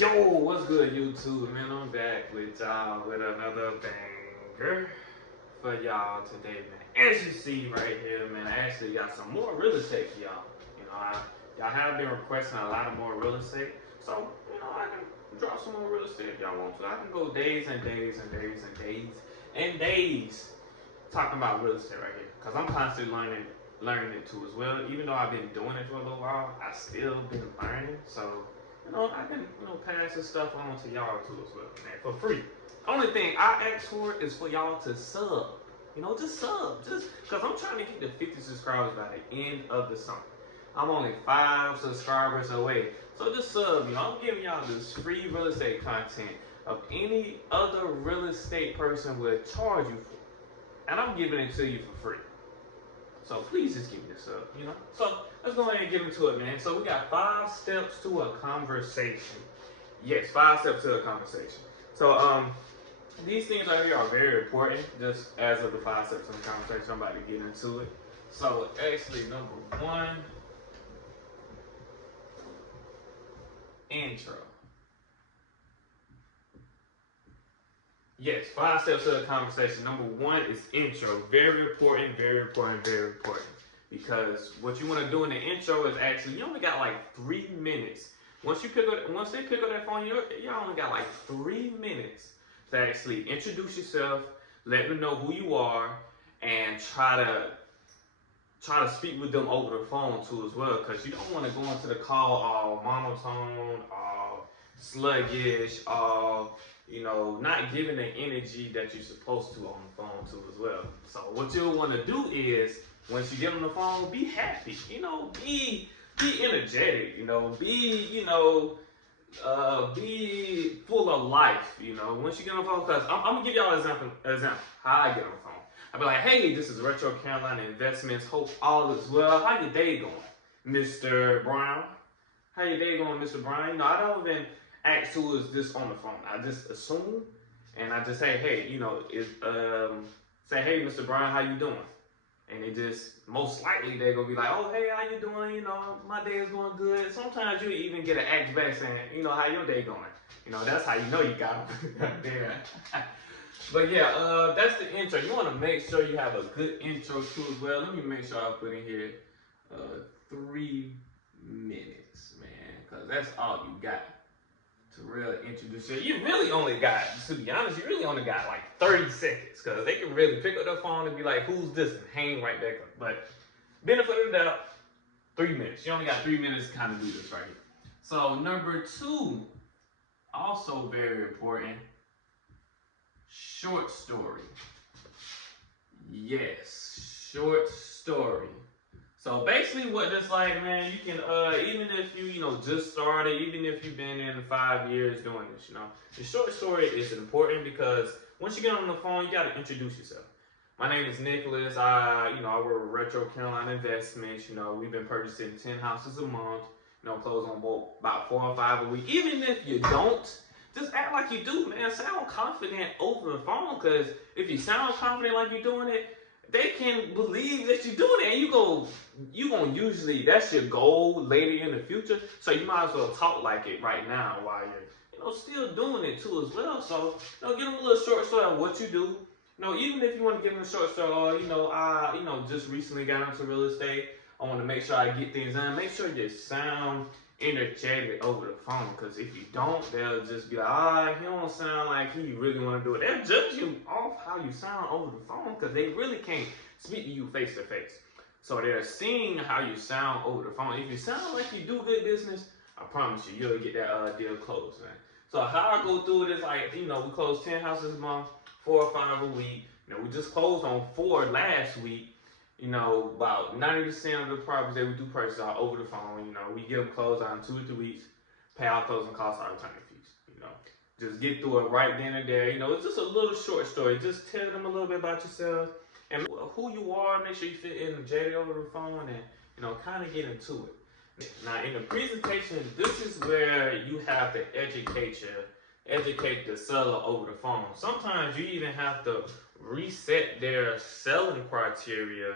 Yo, what's good, YouTube? Man, I'm back with y'all with another banger for y'all today, man. As you see right here, man, I actually got some more real estate for y'all. Y'all have been requesting a lot of more real estate, so I can drop some more real estate if y'all want to. I can go days and days and days and days and days talking about real estate right here, cause I'm constantly learning it too as well. Even though I've been doing it for a little while, I still been learning. So I can pass this stuff on to y'all too as well, man, for free. Only thing I ask for is for y'all to sub. Just sub, just cause I'm trying to get to 50 subscribers by the end of the summer. I'm only 5 subscribers away, so just sub. I'm giving y'all this free real estate content of any other real estate person would charge you for, and I'm giving it to you for free. So please just give me this up. So let's go ahead and get into it, man. So we got 5 steps to a conversation. Yes, 5 steps to a conversation. So these things right here are very important, just as of the 5 steps of the conversation. I'm about to get into it. So actually, number 1, intro. Yes, 5 steps to the conversation. Number 1 is intro. Very important, very important, very important. Because what you want to do in the intro is actually, you only got like 3 minutes. Once they pick up that phone, you only got like 3 minutes to actually introduce yourself, let them know who you are, and try to speak with them over the phone too as well. Because you don't want to go into the call all monotone, all sluggish, all not giving the energy that you're supposed to on the phone too as well. So what you'll want to do is, once you get on the phone, be happy, be energetic, be full of life, once you get on the phone. Because I'm gonna give y'all an example how I get on the phone. I'll be like, hey, this is Retro Carolina Investments. Hope all is well. How your day going, Mr. Brown? How your day going, Mr. Brown? I don't even ask who is this on the phone. I just assume, and I just say, hey, say, hey, Mr. Brown, how you doing? And they just, most likely, they're gonna be like, oh, hey, how you doing? My day is going good. Sometimes you even get an act back saying, how your day going? That's how you know you got them there. But yeah, that's the intro. You want to make sure you have a good intro too as well. Let me make sure I put in here 3 minutes, man, because that's all you got to really introduce you. You really only got, to be honest, you really only got like 30 seconds, because they can really pick up their phone and be like, who's this? And hang right there. But benefit of the doubt, 3 minutes. You only got 3 minutes to kind of do this right here. So number 2, also very important, short story. Yes, short story. So basically what this like, man, you can, even if you, just started, even if you've been in 5 years doing this, the short story is important because once you get on the phone, you got to introduce yourself. My name is Nicholas. I work with Retro Carolina Investments. We've been purchasing 10 houses a month, close on about 4 or 5 a week. Even if you don't, just act like you do, man. Sound confident over the phone, because if you sound confident like you're doing it, they can believe that you're doing it, and you gonna usually, that's your goal later in the future. So you might as well talk like it right now while you're still doing it too as well. So give them a little short story of what you do. Even if you want to give them a short story, or I just recently got into real estate. I want to make sure I get things done. Make sure you sound energetic over the phone, because if you don't, they'll just be like, he don't sound like he really want to do it. They'll judge you off how you sound over the phone, because they really can't speak to you face to face. So they're seeing how you sound over the phone. If you sound like you do good business, I promise you, you'll get that deal closed, man. So how I go through it is like, we close 10 houses a month, 4 or 5 a week. We just closed on 4 last week. About 90% of the properties that we do purchase are over the phone. We get them closed out in 2 or 3 weeks, pay our closing costs, our attorney fees. Just get through it right then and there. It's just a little short story. Just tell them a little bit about yourself and who you are. Make sure you fit energetic over the phone, and kind of get into it. Now, in the presentation, this is where you have to educate the seller over the phone. Sometimes you even have to reset their selling criteria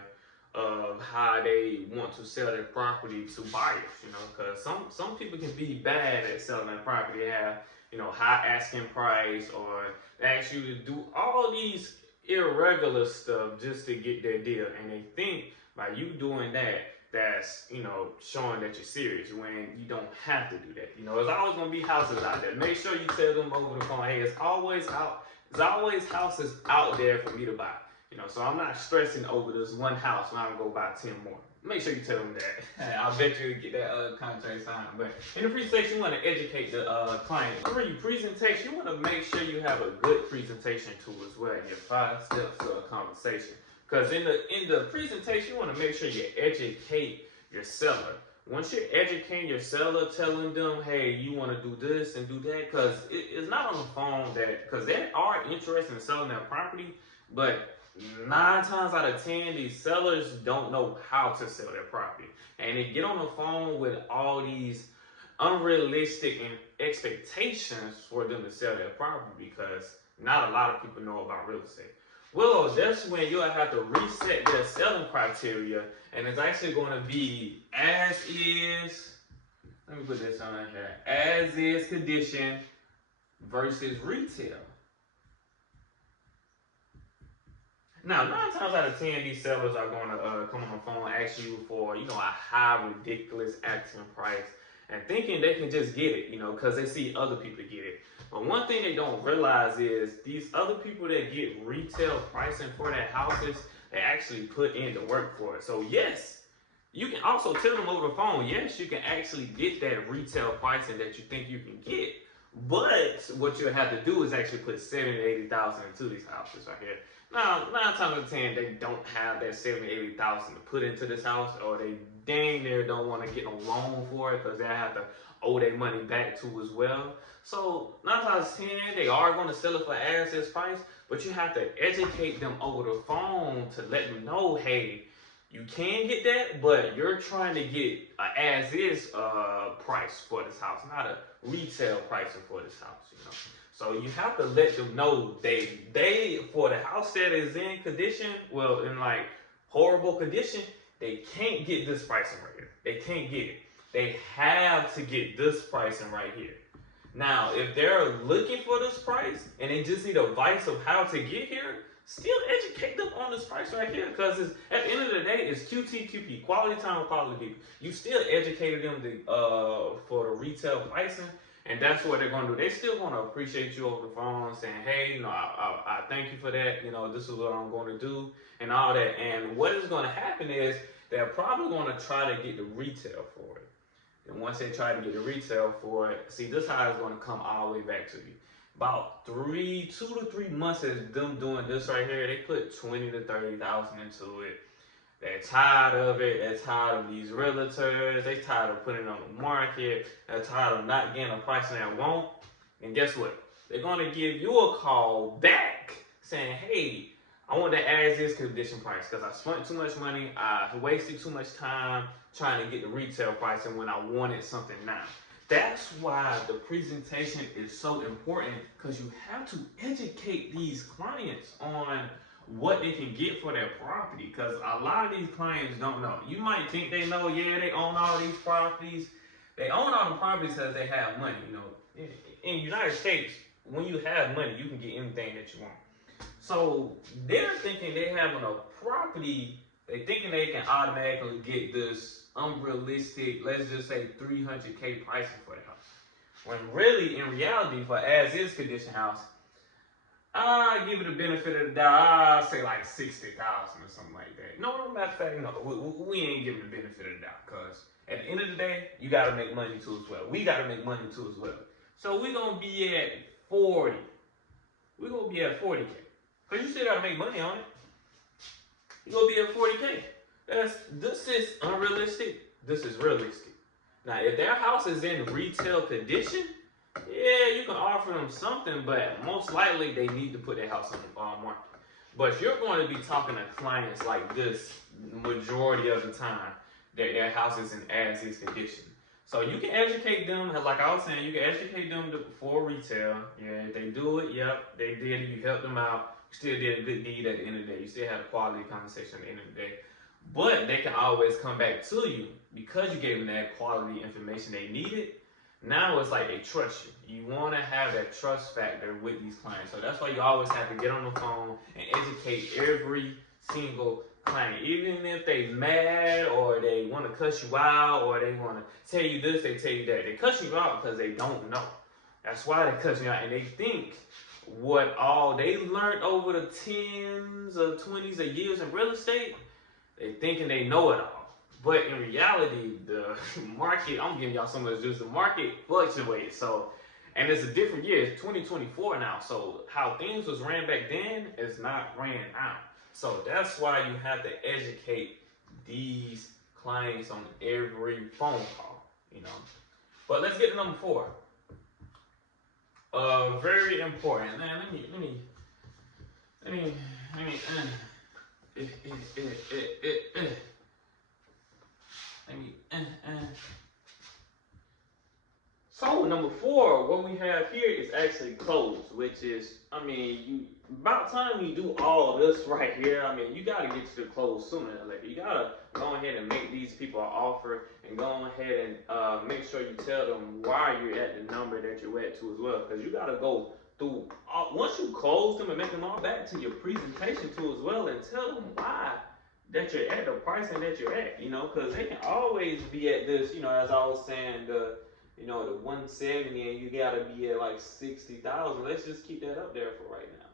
of how they want to sell their property to buyers, because some people can be bad at selling their property. They have, high asking price, or they ask you to do all these irregular stuff just to get their deal, and they think by you doing that, that's, showing that you're serious when you don't have to do that. There's always gonna be houses out there. Make sure you tell them over the phone, hey, there's always houses out there for me to buy. So I'm not stressing over this one house when I go buy 10 more. Make sure you tell them that. I'll bet you'll get that contract signed. But in the presentation, you want to educate the client. 3, presentation. You want to make sure you have a good presentation tool as well in your 5 steps of a conversation. Because in the presentation, you want to make sure you educate your seller. Once you're educating your seller, telling them, hey, you want to do this and do that, because it's not on the phone because they are interested in selling their property, but 9 times out of 10, these sellers don't know how to sell their property. And they get on the phone with all these unrealistic expectations for them to sell their property, because not a lot of people know about real estate. Well, that's when you'll have to reset their selling criteria, and it's actually going to be as is. Let me put this on here. As is condition versus retail. Now, 9 times out of 10, these sellers are going to come on the phone and ask you for, a high, ridiculous asking price, and thinking they can just get it, because they see other people get it. But one thing they don't realize is these other people that get retail pricing for their houses, they actually put in the work for it. So yes, you can also tell them over the phone, yes, you can actually get that retail pricing that you think you can get. But what you have to do is actually put $70,000 to $80,000 into these houses right here. Now, 9 times out of 10, they don't have that $70,000 to $80,000 to put into this house, or they dang near don't want to get no loan for it because they have to owe their money back to as well. So 9 times out of 10, they are going to sell it for as is price, but you have to educate them over the phone to let them know, hey, you can get that, but you're trying to get an as-is price for this house, not a retail pricing for this house, So you have to let them know they for the house that is in condition, well, in like horrible condition, they can't get this pricing right here. They can't get it. They have to get this pricing right here. Now, if they're looking for this price and they just need advice of how to get here, still educate them on this price right here, because at the end of the day, it's QTQP, quality time with quality people. You still educated them for the retail pricing, and that's what they're going to do. They're still going to appreciate you over the phone, saying, hey, I thank you for that. This is what I'm going to do and all that. And what is going to happen is they're probably going to try to get the retail for it. And once they try to get the retail for it, see, this is how it's going to come all the way back to you. About 2 to 3 months of them doing this right here, they put $20,000 to $30,000 into it. They're tired of it. They're tired of these realtors. They're tired of putting it on the market. They're tired of not getting a price they want. And guess what? They're going to give you a call back saying, hey, I want that as-is condition price because I spent too much money. I wasted too much time trying to get the retail pricing when I wanted something now. That's why the presentation is so important, because you have to educate these clients on what they can get for their property, because a lot of these clients don't know. You might think they know, yeah, they own all these properties. They own all the properties because they have money. In the United States, when you have money, you can get anything that you want. So they're thinking they having a property, they're thinking they can automatically get this unrealistic, let's just say $300K pricing for the house. When really, in reality, for as-is condition house, I give it the benefit of the doubt. I say like $60,000 or something like that. No, matter of fact, no, we ain't giving the benefit of the doubt, because at the end of the day, you got to make money too as well. We got to make money too as well. So we're going to be at 40. We're going to be at 40K. Because you still got to make money on it. You're going to be at 40K. This is unrealistic. This is realistic. Now, if their house is in retail condition, yeah, you can offer them something, but most likely they need to put their house on the market. But you're going to be talking to clients like this majority of the time that their house is in as-is condition. So you can educate them, like I was saying, you can educate them for retail. Yeah, if they do it, yep, they did it, you helped them out. You still did a good deed at the end of the day. You still had a quality conversation at the end of the day. But they can always come back to you because you gave them that quality information they needed. Now it's like they trust you. You want to have that trust factor with these clients. So that's why you always have to get on the phone and educate every single client. Even if they mad or they want to cuss you out or they want to tell you this, they tell you that. They cuss you out because they don't know. That's why they cuss you out. And they think what all they learned over the 10s or 20s of years in real estate, they thinking they know it all. But in reality, the market, I'm giving y'all some of this, just the market fluctuates. So, and it's a different year. It's 2024 now. So how things was ran back then is not ran now. So that's why you have to educate these clients on every phone call, you know. But let's get to number 4. Very important. Man, let me. So number 4, what we have here is actually closed, which is, I mean, about time you do all this right here. I mean, you gotta get to the close sooner or later. You gotta go ahead and make these people an offer and go ahead and make sure you tell them why you're at the number that you're at to as well, because you gotta go through once you close them and make them all back to your presentation too as well, and tell them why that you're at the pricing that you're at, you know, because they can always be at this, you know, as I was saying, the 170, and you gotta be at like 60,000. Let's just keep that up there for right now.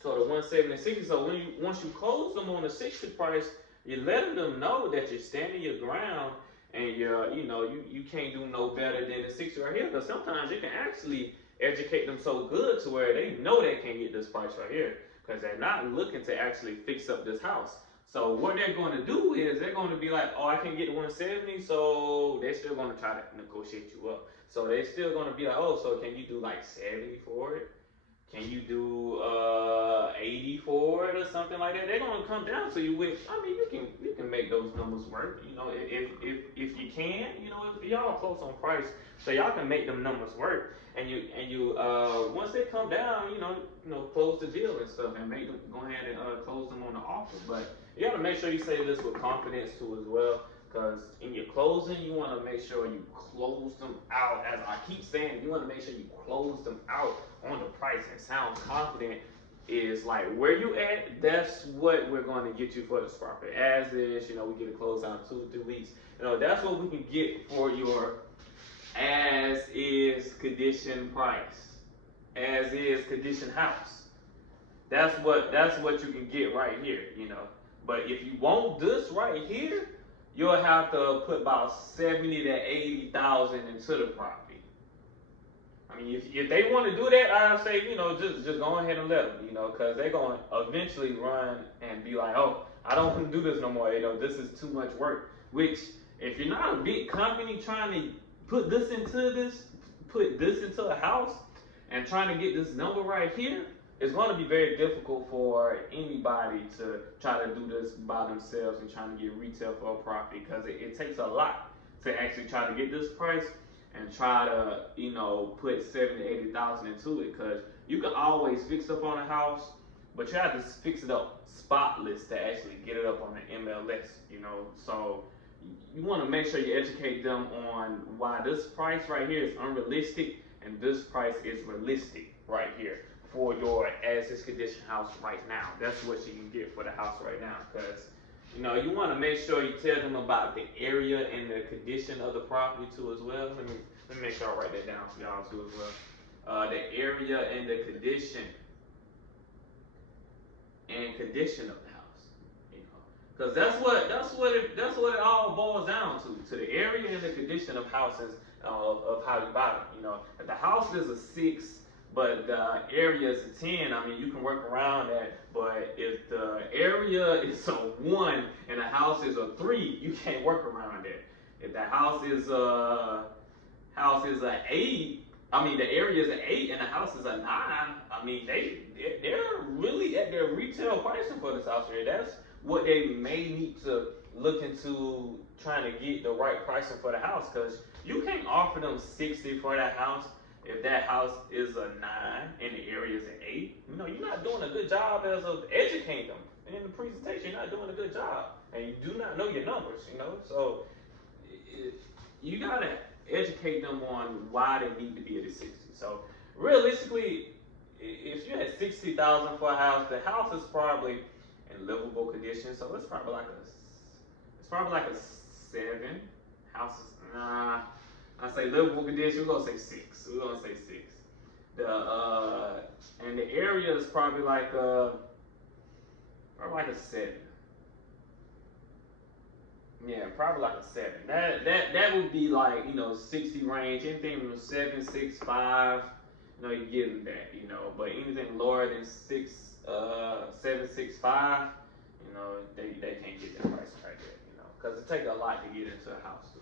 So the 170 and 60. So once you close them on the 60 price, you're letting them know that you're standing your ground and you can't do no better than the 60 right here. Because sometimes you can actually educate them so good to where they know they can't get this price right here, because they're not looking to actually fix up this house. So what they're going to do is they're going to be like, oh, I can't get 170, so they're still going to try to negotiate you up. So they're still going to be like, oh, so can you do like 70 for it? Can you do 80 for it or something like that? They're going to come down to you with, I mean, you can make those numbers work, you know, if you can, you know, if y'all close on price, so y'all can make them numbers work. And you once they come down, you know, close the deal and stuff, and make them go ahead and close them on the offer. But you got to make sure you say this with confidence too as well, because in your closing, you want to make sure you close them out. As I keep saying, you want to make sure you close them out on the price and sound confident. Is like where you at, that's what we're going to get you for this property. As is, you know, we get a close out 2 or 3 weeks. You know, that's what we can get for your as is condition price, as is condition house. That's what you can get right here, you know. But if you want this right here, you'll have to put about 70 to 80,000 into the property. I mean, if they want to do that, I'll say, you know, just go ahead and let them, you know, because they're going to eventually run and be like, oh, I don't want to do this no more, you know, this is too much work. Which, if you're not a big company trying to put this into a house and trying to get this number right here, it's going to be very difficult for anybody to try to do this by themselves and trying to get retail for a property, because it takes a lot to actually try to get this price and try to, you know, put 70,000 to 80,000 into it, because you can always fix up on a house, but you have to fix it up spotless to actually get it up on the MLS, you know. So you want to make sure you educate them on why this price right here is unrealistic and this price is realistic right here for your as is condition house right now. That's what you can get for the house right now, because you know you want to make sure you tell them about the area and the condition of the property too as well. Let me make sure I write that down for y'all too as well. The area and the condition of the house, you know, because that's what it all boils down to the area and the condition of houses, of how you buy it. You know, if the house is a 6 but the area is a 10, I mean, you can work around that. But if the area is a 1 and the house is a 3, you can't work around that. If the house is a 8, I mean, the area is an 8 and the house is a 9, I mean, they're really at their retail pricing for this house here. That's what they may need to look into, trying to get the right pricing for the house, because you can't offer them 60 for that house If that house is a 9 and the area is an 8, you know, you're not doing a good job as of educating them. And in the presentation, you're not doing a good job. And you do not know your numbers, you know. So you gotta educate them on why they need to be at a 60. So realistically, if you had 60,000 for a house, the house is probably in livable condition. So it's probably like a 7. Houses, nah. I say livable condition. We're gonna say 6. We're gonna say 6. And the area is probably like a 7. Yeah, probably like a 7. That would be like, you know, 60 range. Anything from 7, 6, 5, you know, you give them that, you know. But anything lower than 7, 6, 5, you know, they can't get that price right there, you know, because it takes a lot to get into a house too.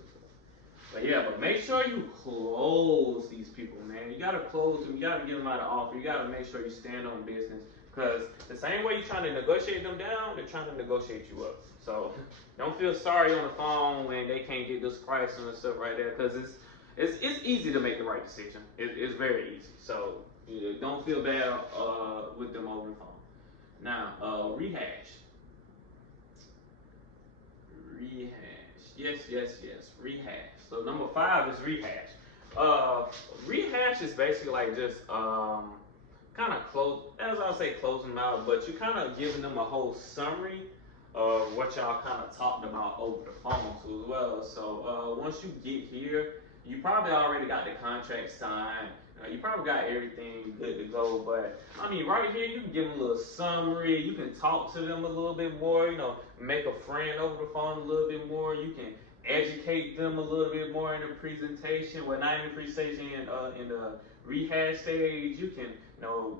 But yeah, but make sure you close these people, man. You gotta close them. You gotta get them out of offer. You gotta make sure you stand on business. Because the same way you're trying to negotiate them down, they're trying to negotiate you up. So don't feel sorry on the phone when they can't get this price and stuff right there. Because it's easy to make the right decision. It's very easy. So don't feel bad with them over the phone. Now, rehash. Yes, rehash. So number 5 is rehash. Rehash is basically like just kind of close, as I'll say, closing them out, but you're kind of giving them a whole summary of what y'all kind of talked about over the phone too as well. So once you get here, you probably already got the contract signed. You probably got everything good to go, but I mean, right here, you can give them a little summary. You can talk to them a little bit more, you know, make a friend over the phone a little bit more. You can educate them a little bit more in the presentation. Well, not in the presentation, in the rehash stage. You can, you know,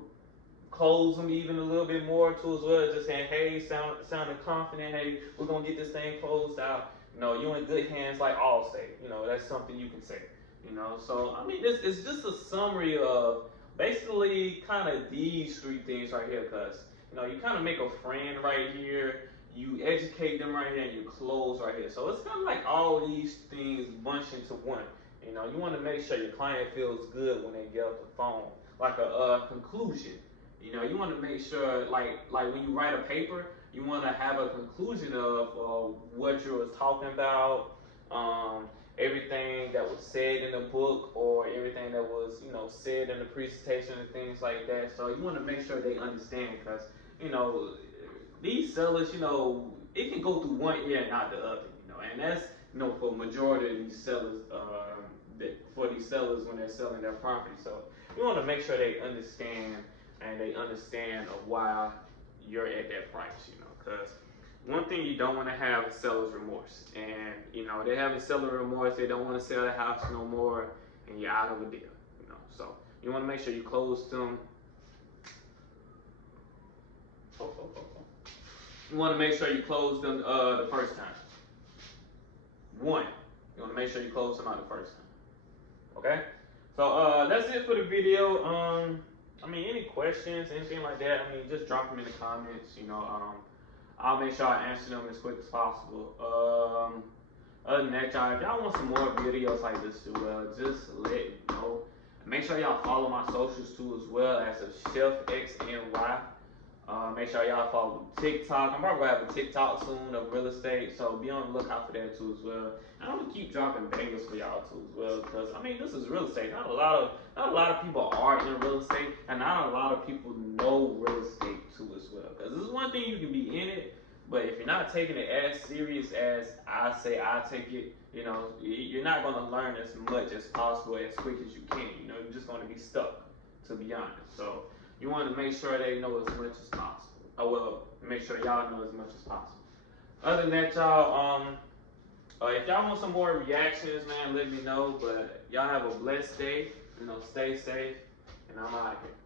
close them even a little bit more too as well. Just saying, hey, sounding confident. Hey, we're gonna get this thing closed out. You know, you're in good hands like Allstate. You know, that's something you can say. You know, so I mean, it's just a summary of basically kind of these 3 things right here. Cause you know, you kind of make a friend right here, you educate them right here, and you close right here. So it's kind of like all these things bunched into one. You know, you want to make sure your client feels good when they get off the phone, like a conclusion. You know, you want to make sure, like when you write a paper, you want to have a conclusion of what you was talking about. Everything that was said in the book or everything that was, you know, said in the presentation and things like that. So you want to make sure they understand, because, you know, these sellers, you know, it can go through one ear and not the other, you know, and that's, you know, for majority of these sellers, for these sellers when they're selling their property. So you want to make sure they understand of why you're at that price, you know, because one thing you don't want to have is seller's remorse. And, you know, they have a seller remorse, they don't want to sell the house no more, and you're out of a deal, you know. So you want to make sure you close them. You want to make sure you close them the first time. You want to make sure you close them out the first time. Okay? So that's it for the video. I mean, any questions, anything like that, I mean, just drop them in the comments, you know. I'll make sure I answer them as quick as possible. Other than that, y'all, if y'all want some more videos like this as well, just let me know. Make sure y'all follow my socials too as well, as a Chef XNY. Make sure y'all follow TikTok. I'm probably gonna have a TikTok soon of real estate, so be on the lookout for that too as well. And I'm gonna keep dropping bangers for y'all too as well, because I mean, this is real estate. Not a lot of people are in real estate, and not a lot of people know real estate too as well. Because this is one thing, you can be in it, but if you're not taking it as serious as I say I take it, you know, you're not gonna learn as much as possible as quick as you can. You know, you're just gonna be stuck, to be honest. So you want to make sure they know as much as possible. Oh, well, make sure y'all know as much as possible. Other than that, y'all, if y'all want some more reactions, man, let me know. But y'all have a blessed day. You know, stay safe, and I'm out of here.